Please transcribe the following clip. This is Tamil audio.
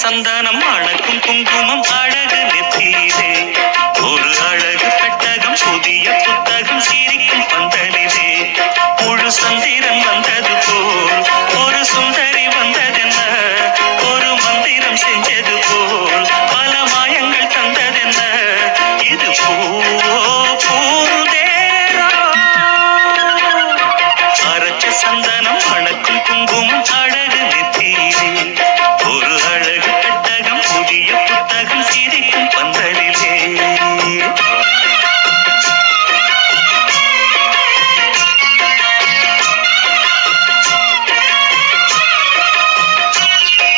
சந்தனம் அழகும் குங்குமம் அழகு நெத்தீரே ஒரு அழகு பெட்டகம் புதிய புத்தகம் சிரிக்க